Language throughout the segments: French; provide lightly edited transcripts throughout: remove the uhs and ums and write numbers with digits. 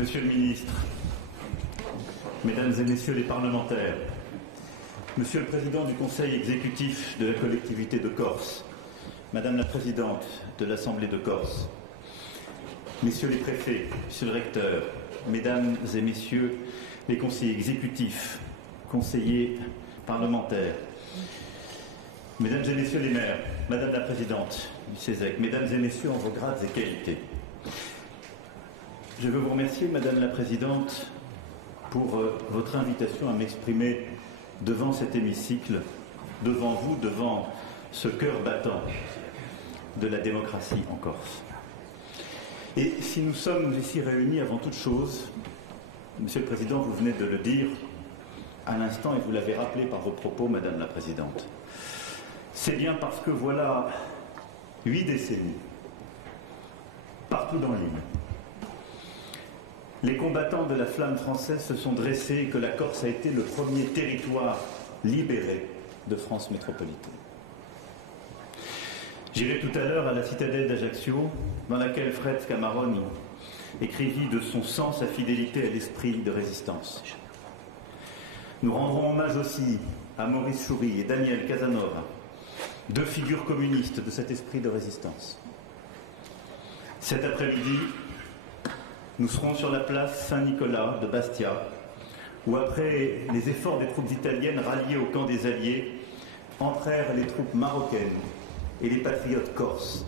Monsieur le ministre, Mesdames et Messieurs les parlementaires, Monsieur le Président du Conseil exécutif de la collectivité de Corse, Madame la Présidente de l'Assemblée de Corse, Messieurs les préfets, Monsieur le recteur, Mesdames et Messieurs les conseillers exécutifs, conseillers parlementaires, Mesdames et Messieurs les maires, Madame la Présidente du CESEC, Mesdames et Messieurs en vos grades et qualités. Je veux vous remercier, Madame la Présidente, pour votre invitation à m'exprimer devant cet hémicycle, devant vous, devant ce cœur battant de la démocratie en Corse. Et si nous sommes ici réunis avant toute chose, Monsieur le Président, vous venez de le dire à l'instant et vous l'avez rappelé par vos propos, Madame la Présidente, c'est bien parce que voilà 8 décennies, partout dans l'île, les combattants de la flamme française se sont dressés et que la Corse a été le premier territoire libéré de France métropolitaine. J'irai tout à l'heure à la citadelle d'Ajaccio, dans laquelle Fred Scamaroni écrivit de son sang sa fidélité à l'esprit de résistance. Nous rendrons hommage aussi à Maurice Choury et Daniel Casanova, 2 figures communistes de cet esprit de résistance. Cet après-midi, nous serons sur la place Saint-Nicolas de Bastia, où après les efforts des troupes italiennes ralliées au camp des Alliés, entrèrent les troupes marocaines et les patriotes corses,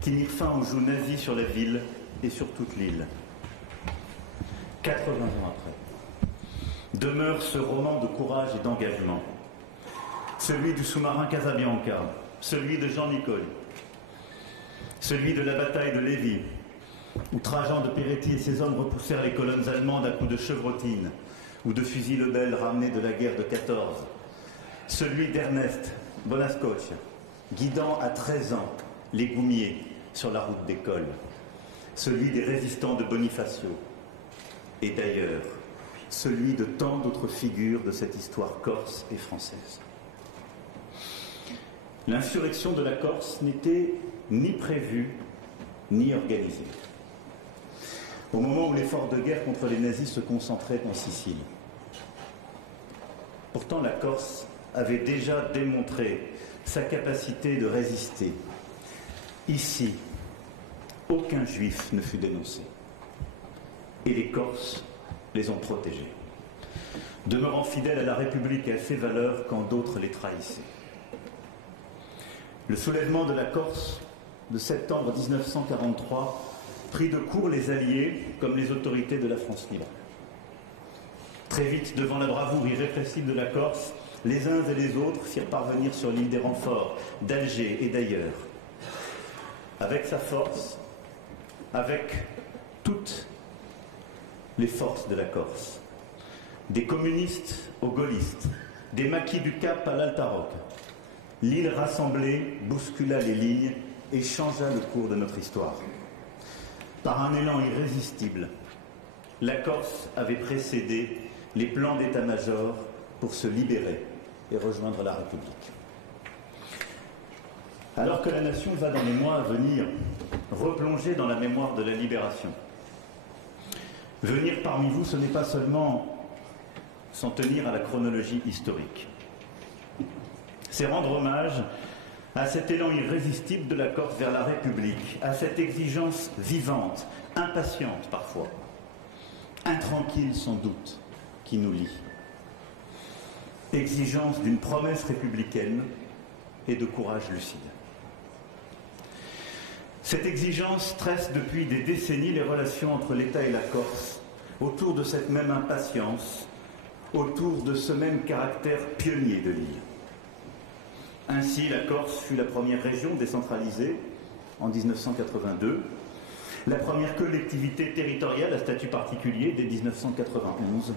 qui mirent fin aux joues nazis sur la ville et sur toute l'île. 80 ans après, demeure ce roman de courage et d'engagement, celui du sous-marin Casabianca, celui de Jean Nicole, celui de la bataille de Lévis, où Trajan de Peretti et ses hommes repoussèrent les colonnes allemandes à coups de chevrotine ou de fusils Lebel ramenés de la guerre de 14, celui d'Ernest Bonascotia, guidant à 13 ans les goumiers sur la route d'école, celui des résistants de Bonifacio, et d'ailleurs celui de tant d'autres figures de cette histoire corse et française. L'insurrection de la Corse n'était ni prévue ni organisée, au moment où l'effort de guerre contre les nazis se concentrait en Sicile. Pourtant, la Corse avait déjà démontré sa capacité de résister. Ici, aucun juif ne fut dénoncé. Et les Corses les ont protégés, demeurant fidèles à la République et à ses valeurs quand d'autres les trahissaient. Le soulèvement de la Corse de septembre 1943 prit de court les Alliés comme les autorités de la France libre. Très vite, devant la bravoure irrépressible de la Corse, les uns et les autres firent parvenir sur l'île des renforts d'Alger et d'ailleurs. Avec sa force, avec toutes les forces de la Corse, des communistes aux gaullistes, des maquis du Cap à l'Altaroc, l'île rassemblée bouscula les lignes et changea le cours de notre histoire. Par un élan irrésistible, la Corse avait précédé les plans d'état-major pour se libérer et rejoindre la République. Alors que la nation va dans les mois à venir replonger dans la mémoire de la libération, venir parmi vous, ce n'est pas seulement s'en tenir à la chronologie historique. C'est rendre hommage à cet élan irrésistible de la Corse vers la République, à cette exigence vivante, impatiente parfois, intranquille sans doute, qui nous lie. Exigence d'une promesse républicaine et de courage lucide. Cette exigence tresse depuis des décennies les relations entre l'État et la Corse, autour de cette même impatience, autour de ce même caractère pionnier de l'île. Ainsi, la Corse fut la première région décentralisée en 1982, la première collectivité territoriale à statut particulier dès 1991,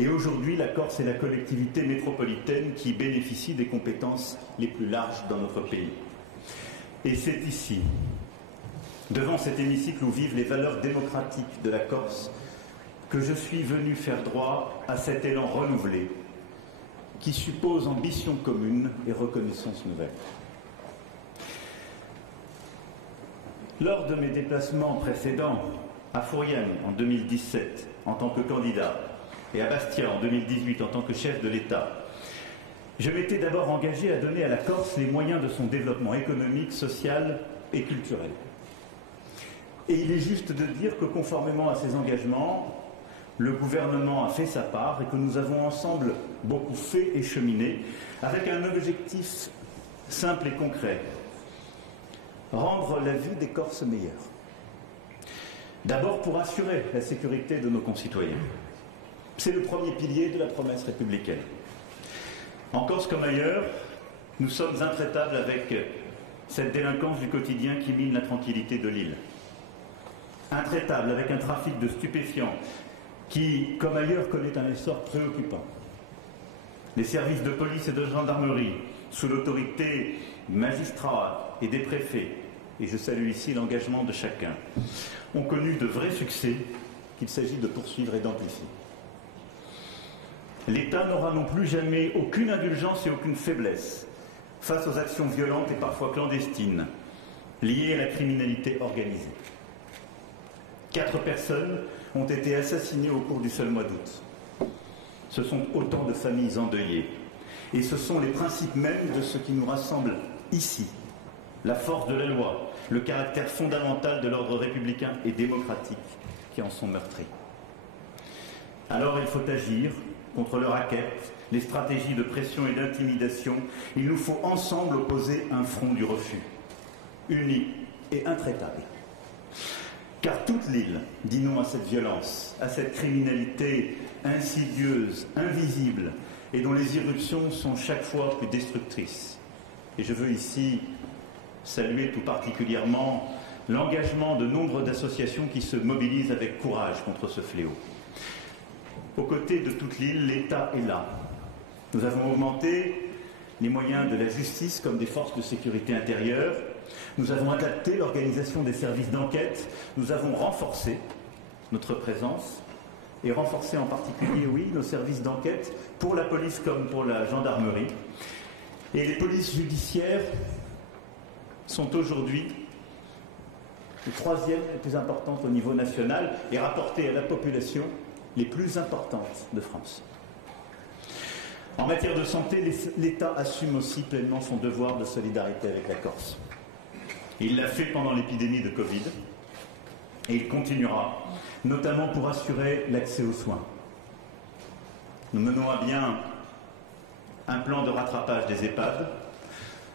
et aujourd'hui, la Corse est la collectivité métropolitaine qui bénéficie des compétences les plus larges dans notre pays. Et c'est ici, devant cet hémicycle où vivent les valeurs démocratiques de la Corse, que je suis venu faire droit à cet élan renouvelé qui suppose ambition commune et reconnaissance nouvelle. Lors de mes déplacements précédents à Fouriane en 2017 en tant que candidat et à Bastia en 2018 en tant que chef de l'État, je m'étais d'abord engagé à donner à la Corse les moyens de son développement économique, social et culturel. Et il est juste de dire que conformément à ces engagements, le gouvernement a fait sa part et que nous avons ensemble beaucoup fait et cheminé avec un objectif simple et concret: rendre la vie des Corses meilleure. D'abord pour assurer la sécurité de nos concitoyens. C'est le premier pilier de la promesse républicaine. En Corse comme ailleurs, nous sommes intraitables avec cette délinquance du quotidien qui mine la tranquillité de l'île. Intraitables avec un trafic de stupéfiants qui, comme ailleurs, connaît un essor préoccupant. Les services de police et de gendarmerie, sous l'autorité des magistrats et des préfets, et je salue ici l'engagement de chacun, ont connu de vrais succès qu'il s'agit de poursuivre et d'amplifier. L'État n'aura non plus jamais aucune indulgence et aucune faiblesse face aux actions violentes et parfois clandestines liées à la criminalité organisée. 4 personnes ont été assassinées au cours du seul mois d'août. Ce sont autant de familles endeuillées. Et ce sont les principes mêmes de ce qui nous rassemble ici. La force de la loi, le caractère fondamental de l'ordre républicain et démocratique qui en sont meurtris. Alors il faut agir contre le racket, les stratégies de pression et d'intimidation. Il nous faut ensemble opposer un front du refus, uni et intraitable. Car toute l'île dit non à cette violence, à cette criminalité insidieuse, invisible, et dont les irruptions sont chaque fois plus destructrices. Et je veux ici saluer tout particulièrement l'engagement de nombre d'associations qui se mobilisent avec courage contre ce fléau. Aux côtés de toute l'île, l'État est là. Nous avons augmenté les moyens de la justice comme des forces de sécurité intérieure. Nous avons adapté l'organisation des services d'enquête. Nous avons renforcé notre présence et renforcé en particulier, oui, nos services d'enquête pour la police comme pour la gendarmerie. Et les polices judiciaires sont aujourd'hui les 3e les plus importantes au niveau national et rapportées à la population les plus importantes de France. En matière de santé, l'État assume aussi pleinement son devoir de solidarité avec la Corse. Il l'a fait pendant l'épidémie de Covid et il continuera, notamment pour assurer l'accès aux soins. Nous menons à bien un plan de rattrapage des EHPAD.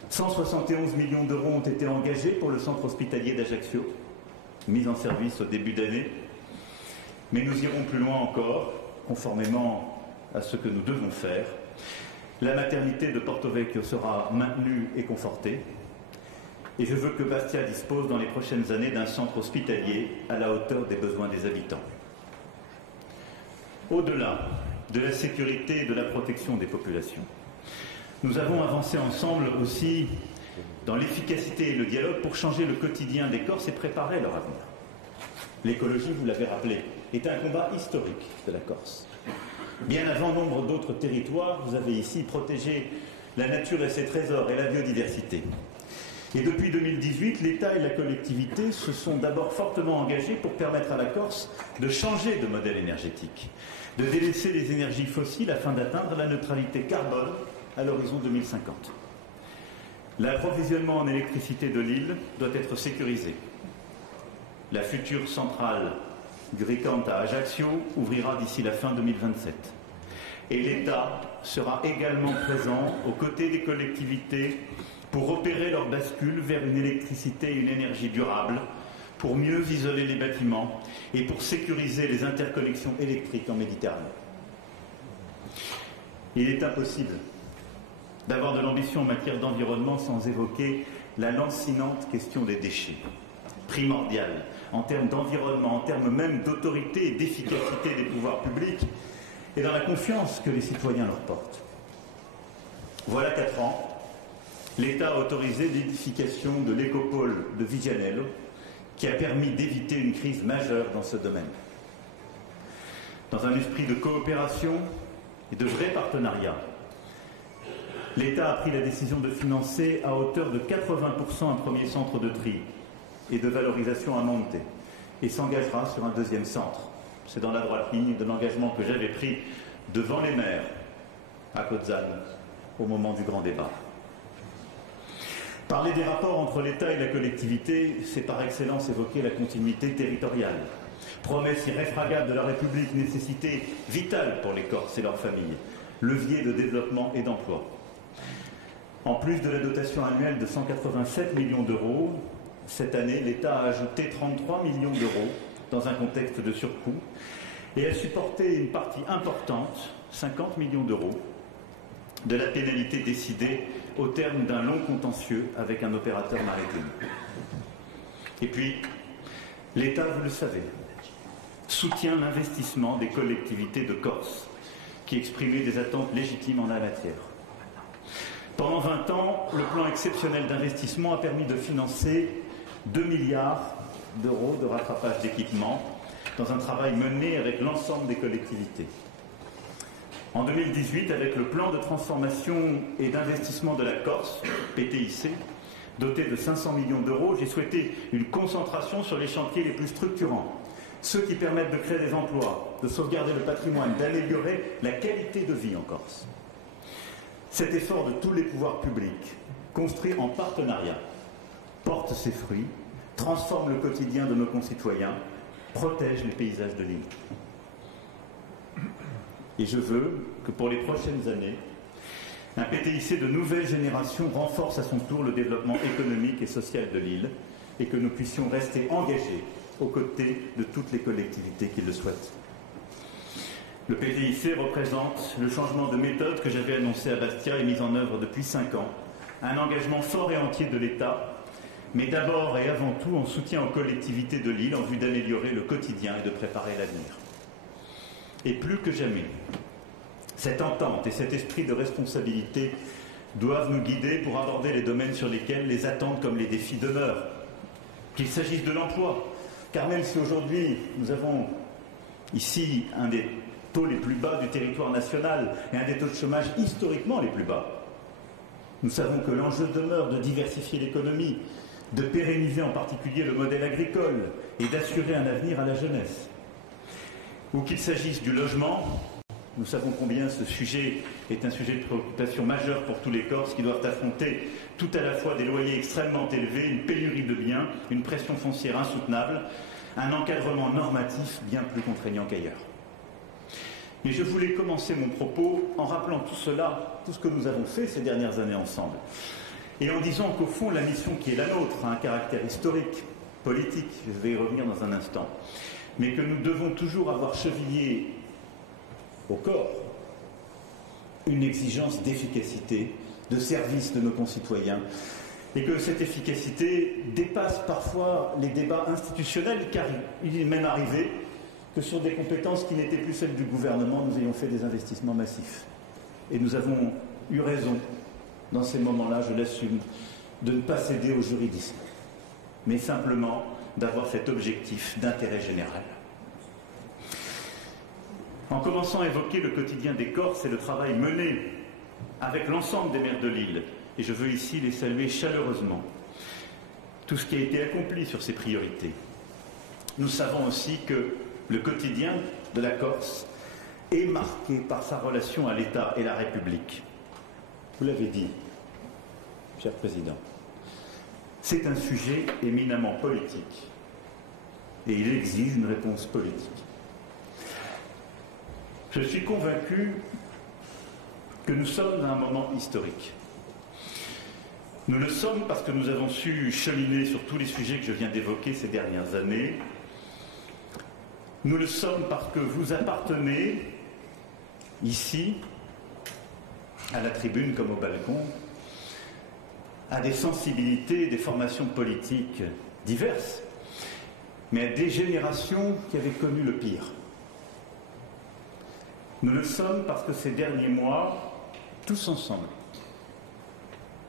171 millions d'euros ont été engagés pour le centre hospitalier d'Ajaccio, mis en service au début d'année. Mais nous irons plus loin encore, conformément à ce que nous devons faire. La maternité de Porto Vecchio sera maintenue et confortée. Et je veux que Bastia dispose dans les prochaines années d'un centre hospitalier à la hauteur des besoins des habitants. Au-delà de la sécurité et de la protection des populations, nous avons avancé ensemble aussi dans l'efficacité et le dialogue pour changer le quotidien des Corses et préparer leur avenir. L'écologie, vous l'avez rappelé, est un combat historique de la Corse. Bien avant nombre d'autres territoires, vous avez ici protégé la nature et ses trésors et la biodiversité. Et depuis 2018, l'État et la collectivité se sont d'abord fortement engagés pour permettre à la Corse de changer de modèle énergétique, de délaisser les énergies fossiles afin d'atteindre la neutralité carbone à l'horizon 2050. L'approvisionnement en électricité de l'île doit être sécurisé. La future centrale Gricante à Ajaccio ouvrira d'ici la fin 2027. Et l'État sera également présent aux côtés des collectivités pour opérer leur bascule vers une électricité et une énergie durable, pour mieux isoler les bâtiments et pour sécuriser les interconnexions électriques en Méditerranée. Il est impossible d'avoir de l'ambition en matière d'environnement sans évoquer la lancinante question des déchets, primordiale en termes d'environnement, en termes même d'autorité et d'efficacité des pouvoirs publics et dans la confiance que les citoyens leur portent. Voilà 4 ans, l'État a autorisé l'édification de l'écopôle de Vigianello, qui a permis d'éviter une crise majeure dans ce domaine. Dans un esprit de coopération et de vrai partenariat, l'État a pris la décision de financer à hauteur de 80% un premier centre de tri et de valorisation à Monte, et s'engagera sur un deuxième centre. C'est dans la droite ligne de l'engagement que j'avais pris devant les maires à Cozzano au moment du grand débat. Parler des rapports entre l'État et la collectivité, c'est par excellence évoquer la continuité territoriale. Promesse irréfragable de la République, nécessité vitale pour les Corses et leurs familles, levier de développement et d'emploi. En plus de la dotation annuelle de 187 millions d'euros, cette année, l'État a ajouté 33 millions d'euros dans un contexte de surcoût et a supporté une partie importante, 50 millions d'euros, de la pénalité décidée au terme d'un long contentieux avec un opérateur maritime. Et puis, l'État, vous le savez, soutient l'investissement des collectivités de Corse, qui exprimaient des attentes légitimes en la matière. Pendant 20 ans, le plan exceptionnel d'investissement a permis de financer 2 milliards d'euros de rattrapage d'équipements dans un travail mené avec l'ensemble des collectivités. En 2018, avec le plan de transformation et d'investissement de la Corse, PTIC, doté de 500 millions d'euros, j'ai souhaité une concentration sur les chantiers les plus structurants, ceux qui permettent de créer des emplois, de sauvegarder le patrimoine, d'améliorer la qualité de vie en Corse. Cet effort de tous les pouvoirs publics, construit en partenariat, porte ses fruits, transforme le quotidien de nos concitoyens, protège les paysages de l'île. Et je veux que pour les prochaines années, un PTIC de nouvelle génération renforce à son tour le développement économique et social de l'île et que nous puissions rester engagés aux côtés de toutes les collectivités qui le souhaitent. Le PTIC représente le changement de méthode que j'avais annoncé à Bastia et mis en œuvre depuis 5 ans, un engagement fort et entier de l'État, mais d'abord et avant tout en soutien aux collectivités de l'île en vue d'améliorer le quotidien et de préparer l'avenir. Et plus que jamais, cette entente et cet esprit de responsabilité doivent nous guider pour aborder les domaines sur lesquels les attentes comme les défis demeurent. Qu'il s'agisse de l'emploi, car même si aujourd'hui nous avons ici un des taux les plus bas du territoire national et un des taux de chômage historiquement les plus bas, nous savons que l'enjeu demeure de diversifier l'économie, de pérenniser en particulier le modèle agricole et d'assurer un avenir à la jeunesse. Ou qu'il s'agisse du logement, nous savons combien ce sujet est un sujet de préoccupation majeure pour tous les Corses qui doivent affronter tout à la fois des loyers extrêmement élevés, une pénurie de biens, une pression foncière insoutenable, un encadrement normatif bien plus contraignant qu'ailleurs. Et je voulais commencer mon propos en rappelant tout cela, tout ce que nous avons fait ces dernières années ensemble, et en disant qu'au fond, la mission qui est la nôtre a un caractère historique, politique, je vais y revenir dans un instant, mais que nous devons toujours avoir chevillé au corps une exigence d'efficacité, de service de nos concitoyens, et que cette efficacité dépasse parfois les débats institutionnels, car il est même arrivé que sur des compétences qui n'étaient plus celles du gouvernement, nous ayons fait des investissements massifs. Et nous avons eu raison, dans ces moments-là, je l'assume, de ne pas céder au juridisme, mais simplement d'avoir cet objectif d'intérêt général. En commençant à évoquer le quotidien des Corses et le travail mené avec l'ensemble des maires de l'île, et je veux ici les saluer chaleureusement, tout ce qui a été accompli sur ces priorités. Nous savons aussi que le quotidien de la Corse est marqué par sa relation à l'État et la République. Vous l'avez dit, cher Président, c'est un sujet éminemment politique et il exige une réponse politique. Je suis convaincu que nous sommes à un moment historique. Nous le sommes parce que nous avons su cheminer sur tous les sujets que je viens d'évoquer ces dernières années. Nous le sommes parce que vous appartenez, ici, à la tribune comme au balcon, à des sensibilités et des formations politiques diverses, mais à des générations qui avaient connu le pire. Nous le sommes parce que ces derniers mois, tous ensemble,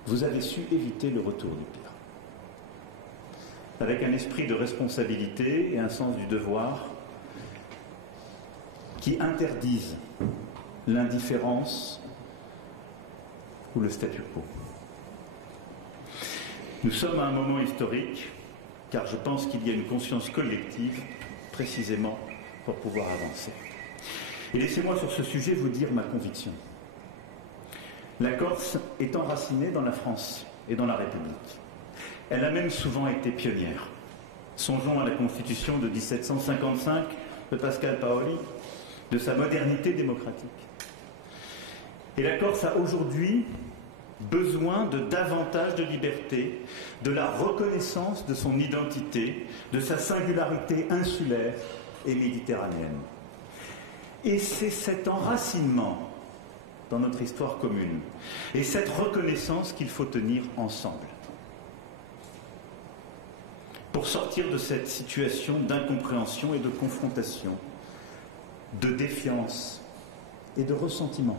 vous avez su éviter le retour du pire. Avec un esprit de responsabilité et un sens du devoir qui interdisent l'indifférence ou le statu quo. Nous sommes à un moment historique car je pense qu'il y a une conscience collective, précisément, pour pouvoir avancer. Et laissez-moi sur ce sujet vous dire ma conviction. La Corse est enracinée dans la France et dans la République. Elle a même souvent été pionnière. Songeons à la Constitution de 1755 de Pascal Paoli, de sa modernité démocratique. Et la Corse a aujourd'hui besoin de davantage de liberté, de la reconnaissance de son identité, de sa singularité insulaire et méditerranéenne. Et c'est cet enracinement dans notre histoire commune et cette reconnaissance qu'il faut tenir ensemble pour sortir de cette situation d'incompréhension et de confrontation, de défiance et de ressentiment.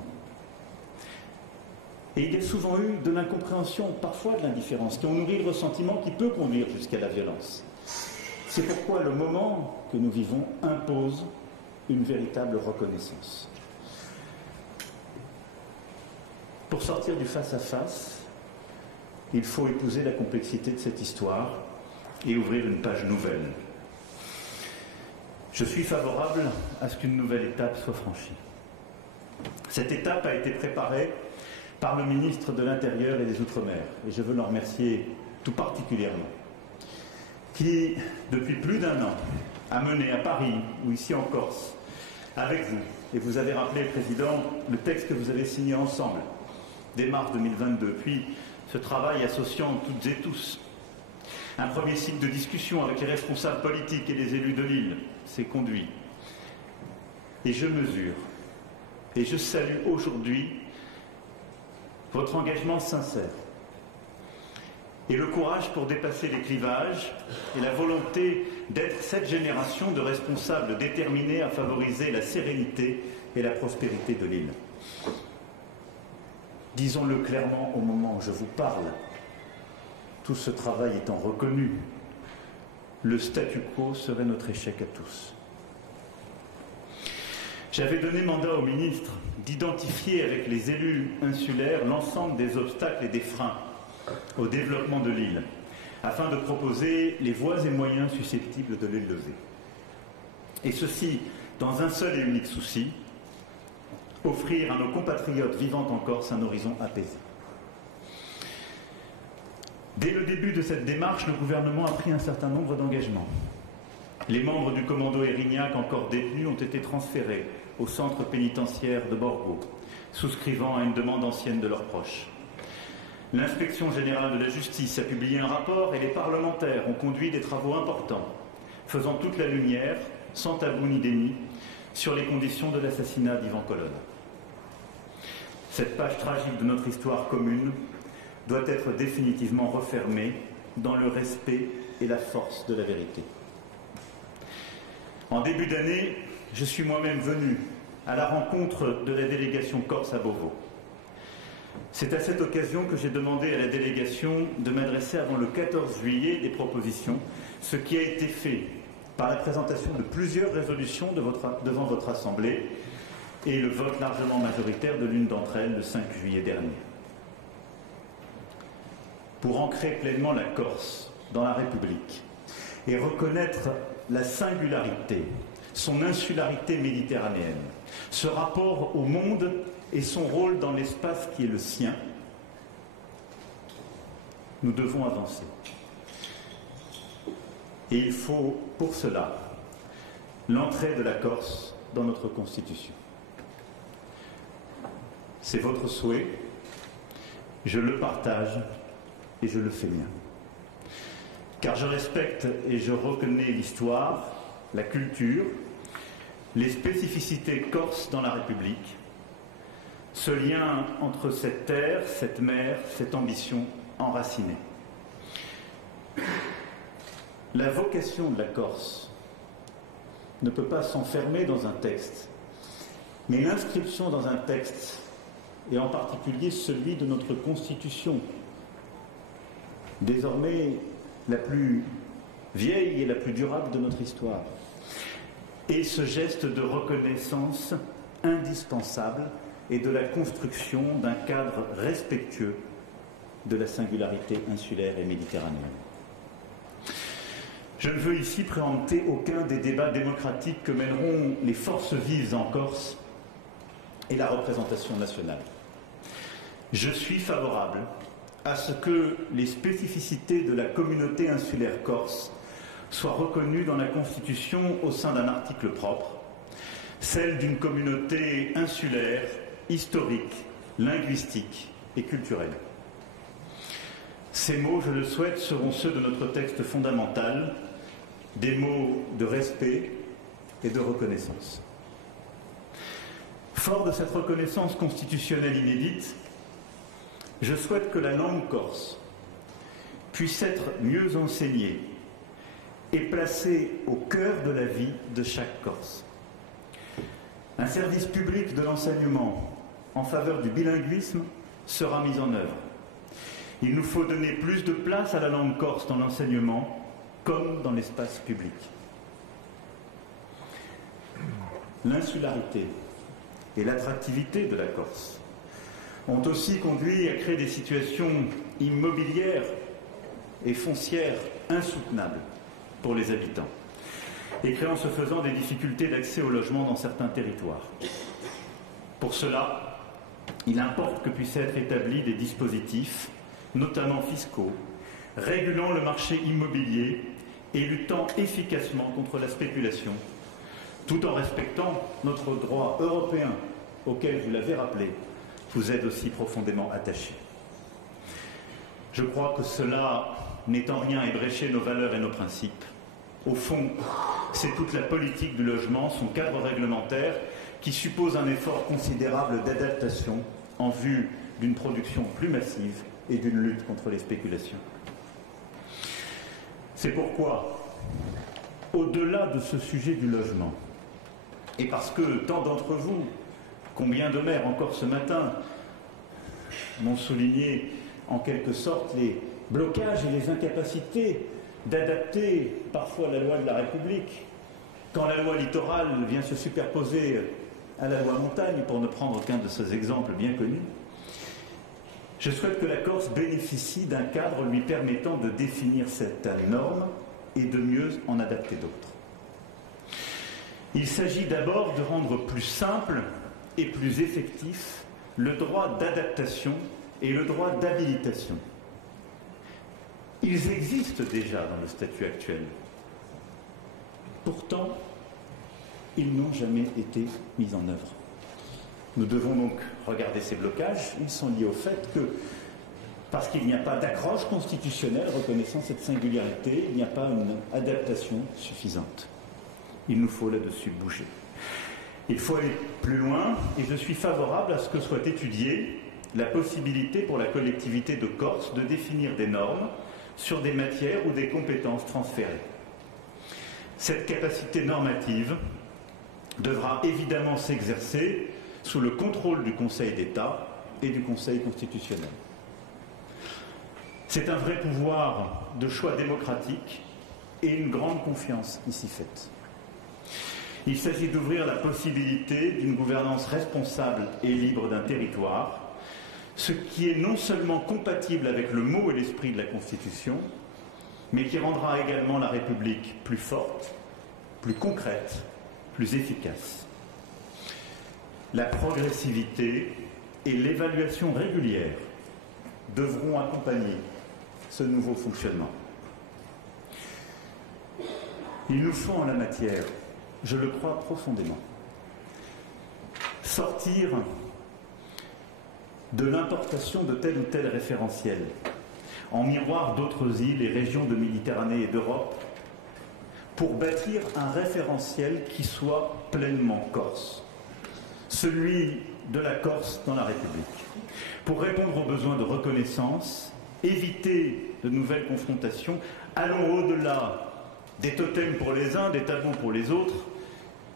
Et il y a souvent eu de l'incompréhension, parfois de l'indifférence, qui ont nourri le ressentiment qui peut conduire jusqu'à la violence. C'est pourquoi le moment que nous vivons impose une véritable reconnaissance. Pour sortir du face-à-face, il faut épouser la complexité de cette histoire et ouvrir une page nouvelle. Je suis favorable à ce qu'une nouvelle étape soit franchie. Cette étape a été préparée par le ministre de l'Intérieur et des Outre-mer, et je veux l'en remercier tout particulièrement, qui, depuis plus d'1 an, a mené à Paris ou ici en Corse, avec vous, et vous avez rappelé, Président, le texte que vous avez signé ensemble, dès mars 2022, puis ce travail associant toutes et tous. Un premier cycle de discussion avec les responsables politiques et les élus de l'île s'est conduit. Et je mesure, et je salue aujourd'hui votre engagement sincère et le courage pour dépasser les clivages et la volonté d'être cette génération de responsables déterminés à favoriser la sérénité et la prospérité de l'île. Disons-le clairement au moment où je vous parle, tout ce travail étant reconnu, le statu quo serait notre échec à tous. J'avais donné mandat au ministre d'identifier avec les élus insulaires l'ensemble des obstacles et des freins au développement de l'île, afin de proposer les voies et moyens susceptibles de les lever. Et ceci dans un seul et unique souci, offrir à nos compatriotes vivant en Corse un horizon apaisé. Dès le début de cette démarche, le gouvernement a pris un certain nombre d'engagements. Les membres du commando Érignac encore détenus ont été transférés au centre pénitentiaire de Borgo, souscrivant à une demande ancienne de leurs proches. L'inspection générale de la justice a publié un rapport et les parlementaires ont conduit des travaux importants, faisant toute la lumière, sans tabou ni déni, sur les conditions de l'assassinat d'Yvan Colonne. Cette page tragique de notre histoire commune doit être définitivement refermée dans le respect et la force de la vérité. En début d'année, je suis moi-même venu à la rencontre de la délégation corse à Beauvau. C'est à cette occasion que j'ai demandé à la délégation de m'adresser avant le 14 juillet des propositions, ce qui a été fait par la présentation de plusieurs résolutions devant votre Assemblée et le vote largement majoritaire de l'une d'entre elles le 5 juillet dernier. Pour ancrer pleinement la Corse dans la République et reconnaître la singularité, son insularité méditerranéenne, ce rapport au monde et son rôle dans l'espace qui est le sien, nous devons avancer. Et il faut, pour cela, l'entrée de la Corse dans notre Constitution. C'est votre souhait, je le partage et je le fais mien. Car je respecte et je reconnais l'histoire, la culture, les spécificités corses dans la République, ce lien entre cette terre, cette mer, cette ambition enracinée. La vocation de la Corse ne peut pas s'enfermer dans un texte, mais l'inscription dans un texte, et en particulier celui de notre Constitution, désormais la plus vieille et la plus durable de notre histoire, et ce geste de reconnaissance indispensable et de la construction d'un cadre respectueux de la singularité insulaire et méditerranéenne. Je ne veux ici préempter aucun des débats démocratiques que mèneront les forces vives en Corse et la représentation nationale. Je suis favorable à ce que les spécificités de la communauté insulaire corse soient reconnues dans la Constitution au sein d'un article propre, celle d'une communauté insulaire, historique, linguistique et culturelle. Ces mots, je le souhaite, seront ceux de notre texte fondamental, des mots de respect et de reconnaissance. Fort de cette reconnaissance constitutionnelle inédite, je souhaite que la langue corse puisse être mieux enseignée et placée au cœur de la vie de chaque Corse. Un service public de l'enseignement en faveur du bilinguisme sera mis en œuvre. Il nous faut donner plus de place à la langue corse dans l'enseignement comme dans l'espace public. L'insularité et l'attractivité de la Corse ont aussi conduit à créer des situations immobilières et foncières insoutenables pour les habitants, et créant ce faisant des difficultés d'accès au logement dans certains territoires. Pour cela, il importe que puissent être établis des dispositifs, notamment fiscaux, régulant le marché immobilier et luttant efficacement contre la spéculation, tout en respectant notre droit européen, auquel, vous l'avez rappelé, vous êtes aussi profondément attachés. Je crois que cela n'est en rien ébrécher nos valeurs et nos principes. Au fond, c'est toute la politique du logement, son cadre réglementaire, qui suppose un effort considérable d'adaptation en vue d'une production plus massive et d'une lutte contre les spéculations. C'est pourquoi, au-delà de ce sujet du logement, et parce que tant d'entre vous, combien de maires encore ce matin, m'ont souligné en quelque sorte les blocages et les incapacités d'adapter parfois la loi de la République, quand la loi littorale vient se superposer à la loi montagne, pour ne prendre qu'un de ces exemples bien connus, je souhaite que la Corse bénéficie d'un cadre lui permettant de définir certaines normes et de mieux en adapter d'autres. Il s'agit d'abord de rendre plus simple et plus effectif le droit d'adaptation et le droit d'habilitation. Ils existent déjà dans le statut actuel. Pourtant, ils n'ont jamais été mis en œuvre. Nous devons donc regarder ces blocages. Ils sont liés au fait que, parce qu'il n'y a pas d'accroche constitutionnelle reconnaissant cette singularité, il n'y a pas une adaptation suffisante. Il nous faut là-dessus bouger. Il faut aller plus loin, et je suis favorable à ce que soit étudiée la possibilité pour la collectivité de Corse de définir des normes sur des matières ou des compétences transférées. Cette capacité normative devra évidemment s'exercer sous le contrôle du Conseil d'État et du Conseil constitutionnel. C'est un vrai pouvoir de choix démocratique et une grande confiance ici faite. Il s'agit d'ouvrir la possibilité d'une gouvernance responsable et libre d'un territoire, ce qui est non seulement compatible avec le mot et l'esprit de la Constitution, mais qui rendra également la République plus forte, plus concrète, plus efficace. La progressivité et l'évaluation régulière devront accompagner ce nouveau fonctionnement. Il nous faut en la matière, je le crois profondément, sortir de l'importation de tel ou tel référentiel en miroir d'autres îles et régions de Méditerranée et d'Europe pour bâtir un référentiel qui soit pleinement corse, celui de la Corse dans la République, pour répondre aux besoins de reconnaissance, éviter de nouvelles confrontations, allons au-delà des totems pour les uns, des tabous pour les autres.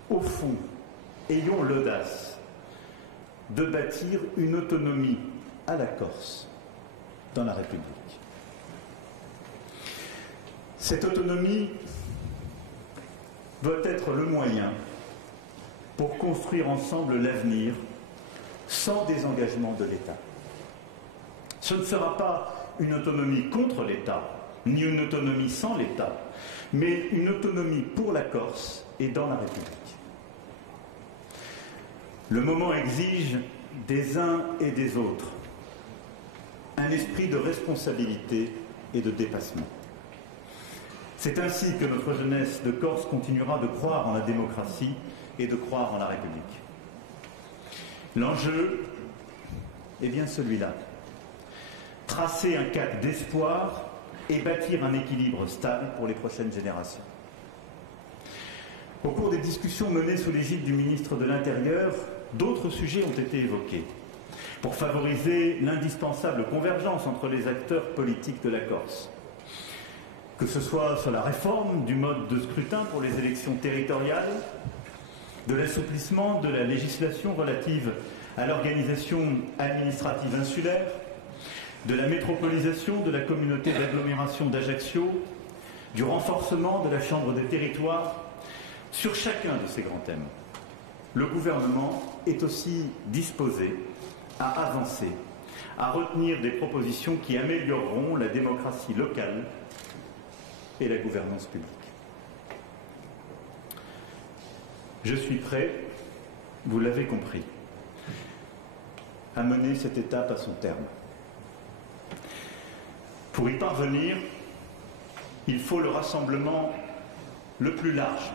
Au fond, ayons l'audace de bâtir une autonomie à la Corse dans la République. Cette autonomie doit être le moyen pour construire ensemble l'avenir sans désengagement de l'État. Ce ne sera pas une autonomie contre l'État, ni une autonomie sans l'État, mais une autonomie pour la Corse et dans la République. Le moment exige des uns et des autres un esprit de responsabilité et de dépassement. C'est ainsi que notre jeunesse de Corse continuera de croire en la démocratie et de croire en la République. L'enjeu est bien celui-là. Tracer un cap d'espoir et bâtir un équilibre stable pour les prochaines générations. Au cours des discussions menées sous l'égide du ministre de l'Intérieur, d'autres sujets ont été évoqués pour favoriser l'indispensable convergence entre les acteurs politiques de la Corse. Que ce soit sur la réforme du mode de scrutin pour les élections territoriales, de l'assouplissement de la législation relative à l'organisation administrative insulaire, de la métropolisation de la communauté d'agglomération d'Ajaccio, du renforcement de la Chambre des territoires, sur chacun de ces grands thèmes, le gouvernement est aussi disposé à avancer, à retenir des propositions qui amélioreront la démocratie locale et la gouvernance publique. Je suis prêt, vous l'avez compris, à mener cette étape à son terme. Pour y parvenir, il faut le rassemblement le plus large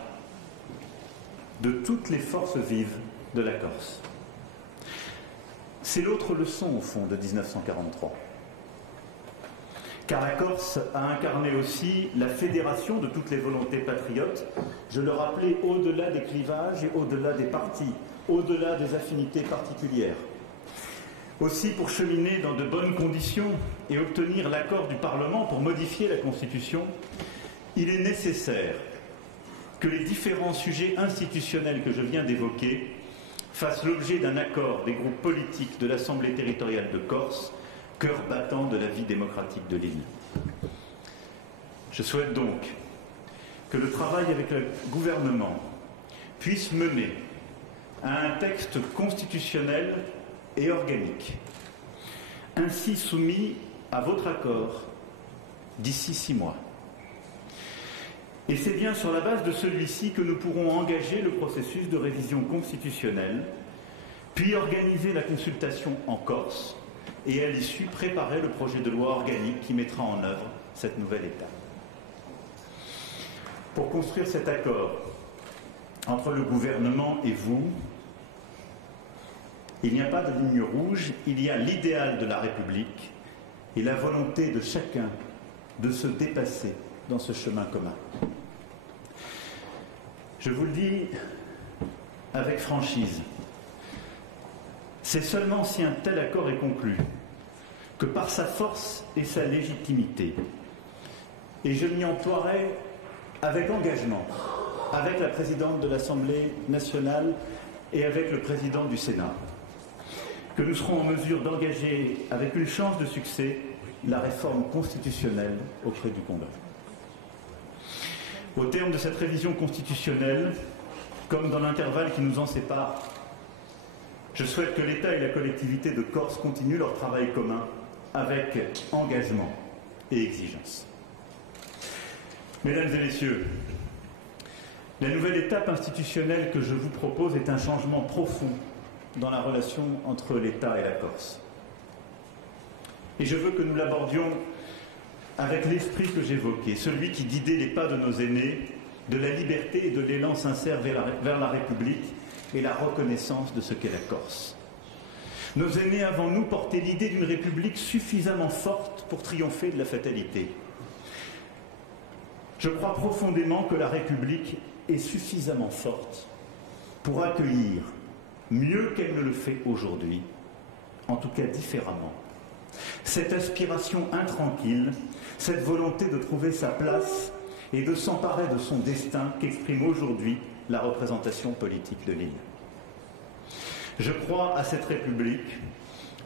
de toutes les forces vives de la Corse. C'est l'autre leçon, au fond, de 1943. Car la Corse a incarné aussi la fédération de toutes les volontés patriotes, je le rappelais, au-delà des clivages et au-delà des partis, au-delà des affinités particulières. Aussi, pour cheminer dans de bonnes conditions et obtenir l'accord du Parlement pour modifier la Constitution, il est nécessaire que les différents sujets institutionnels que je viens d'évoquer fassent l'objet d'un accord des groupes politiques de l'Assemblée territoriale de Corse, cœur battant de la vie démocratique de l'île. Je souhaite donc que le travail avec le gouvernement puisse mener à un texte constitutionnel et organique, ainsi soumis à votre accord d'ici 6 mois. Et c'est bien sur la base de celui-ci que nous pourrons engager le processus de révision constitutionnelle, puis organiser la consultation en Corse et à l'issue préparer le projet de loi organique qui mettra en œuvre cette nouvelle étape. Pour construire cet accord entre le gouvernement et vous, il n'y a pas de ligne rouge, il y a l'idéal de la République et la volonté de chacun de se dépasser dans ce chemin commun. Je vous le dis avec franchise, c'est seulement si un tel accord est conclu que par sa force et sa légitimité, et je m'y emploierai avec engagement, avec la présidente de l'Assemblée nationale et avec le président du Sénat, que nous serons en mesure d'engager avec une chance de succès la réforme constitutionnelle auprès du Congrès. Au terme de cette révision constitutionnelle, comme dans l'intervalle qui nous en sépare, je souhaite que l'État et la collectivité de Corse continuent leur travail commun avec engagement et exigence. Mesdames et messieurs, la nouvelle étape institutionnelle que je vous propose est un changement profond dans la relation entre l'État et la Corse. Et je veux que nous l'abordions avec l'esprit que j'évoquais, celui qui guidait les pas de nos aînés, de la liberté et de l'élan sincère vers la République et la reconnaissance de ce qu'est la Corse. Nos aînés avant nous portaient l'idée d'une République suffisamment forte pour triompher de la fatalité. Je crois profondément que la République est suffisamment forte pour accueillir, mieux qu'elle ne le fait aujourd'hui, en tout cas différemment, cette aspiration intranquille, cette volonté de trouver sa place et de s'emparer de son destin qu'exprime aujourd'hui la représentation politique de l'île. Je crois à cette République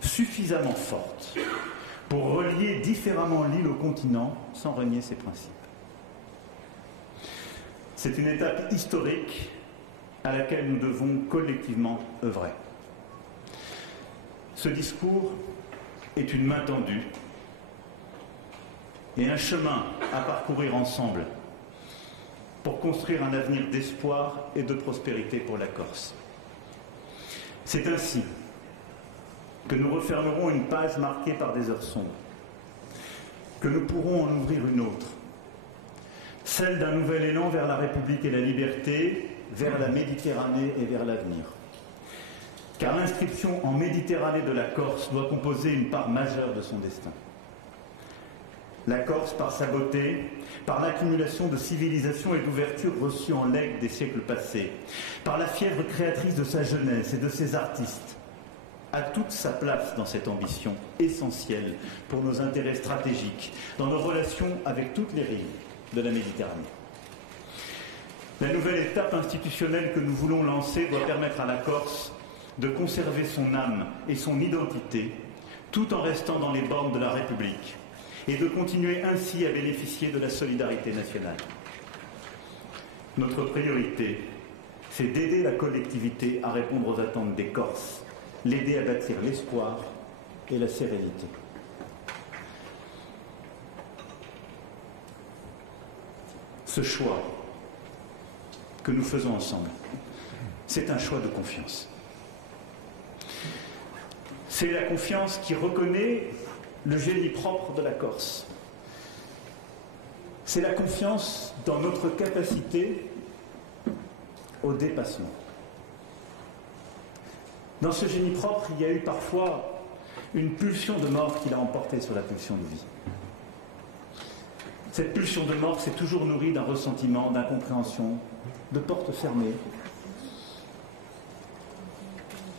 suffisamment forte pour relier différemment l'île au continent sans renier ses principes. C'est une étape historique à laquelle nous devons collectivement œuvrer. Ce discours est une main tendue et un chemin à parcourir ensemble pour construire un avenir d'espoir et de prospérité pour la Corse. C'est ainsi que nous refermerons une page marquée par des heures sombres, que nous pourrons en ouvrir une autre, celle d'un nouvel élan vers la République et la liberté, vers la Méditerranée et vers l'avenir. Car l'inscription en Méditerranée de la Corse doit composer une part majeure de son destin. La Corse, par sa beauté, par l'accumulation de civilisation et d'ouverture reçues en legs des siècles passés, par la fièvre créatrice de sa jeunesse et de ses artistes, a toute sa place dans cette ambition essentielle pour nos intérêts stratégiques, dans nos relations avec toutes les rives de la Méditerranée. La nouvelle étape institutionnelle que nous voulons lancer doit permettre à la Corse de conserver son âme et son identité, tout en restant dans les bornes de la République, et de continuer ainsi à bénéficier de la solidarité nationale. Notre priorité, c'est d'aider la collectivité à répondre aux attentes des Corses, l'aider à bâtir l'espoir et la sérénité. Ce choix que nous faisons ensemble, c'est un choix de confiance. C'est la confiance qui reconnaît le génie propre de la Corse. C'est la confiance dans notre capacité au dépassement. Dans ce génie propre, il y a eu parfois une pulsion de mort qui l'a emporté sur la pulsion de vie. Cette pulsion de mort s'est toujours nourrie d'un ressentiment, d'incompréhension, de portes fermées.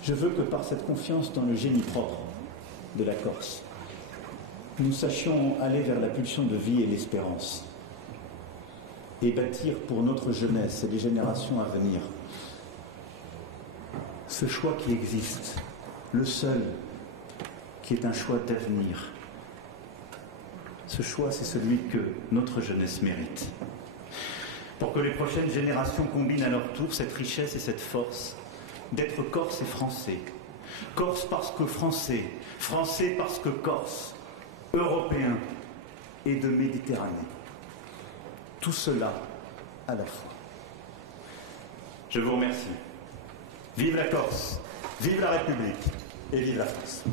Je veux que par cette confiance dans le génie propre de la Corse, nous sachions aller vers la pulsion de vie et l'espérance et bâtir pour notre jeunesse et les générations à venir ce choix qui existe, le seul qui est un choix d'avenir. Ce choix, c'est celui que notre jeunesse mérite. Pour que les prochaines générations combinent à leur tour cette richesse et cette force d'être Corse et Français. Corse parce que Français, Français parce que Corse, Européen et de Méditerranée. Tout cela à la fois. Je vous remercie. Vive la Corse, vive la République et vive la France.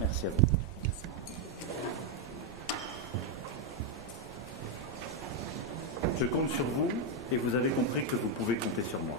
Merci à vous. Je compte sur vous et vous avez compris que vous pouvez compter sur moi.